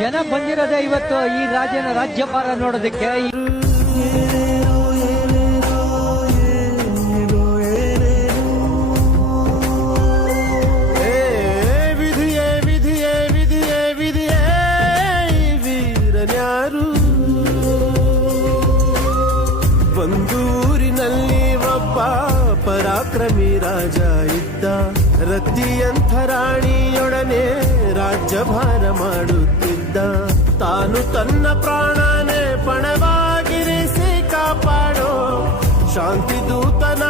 ಜನ ಬಂದಿರೋದೇ ಇವತ್ತು ಈ ರಾಜ್ಯಪಾಲ ನೋಡೋದಕ್ಕೆ. ವಿಧಿಯೇ ವಿಧಿಯೇ ವಿಧಿಯೇ ವಿಧಿಯೇ ವೀರನ್ಯಾರು. ಒಂದೂರಿನಲ್ಲಿ ಒಬ್ಬ ಪರಾಕ್ರಮಿ ರಾಜ ಇದ್ದ. ರತಿಯಂಥ ರಾಣಿಯೊಡನೆ ರಾಜ್ಯಭಾರ ಮಾಡುತ್ತಿದ್ದ. ತಾನು ತನ್ನ ಪ್ರಾಣನೇ ಪಣವಾಗಿರಿಸಿ ಕಾಪಾಡೋ ಶಾಂತಿ ದೂತನ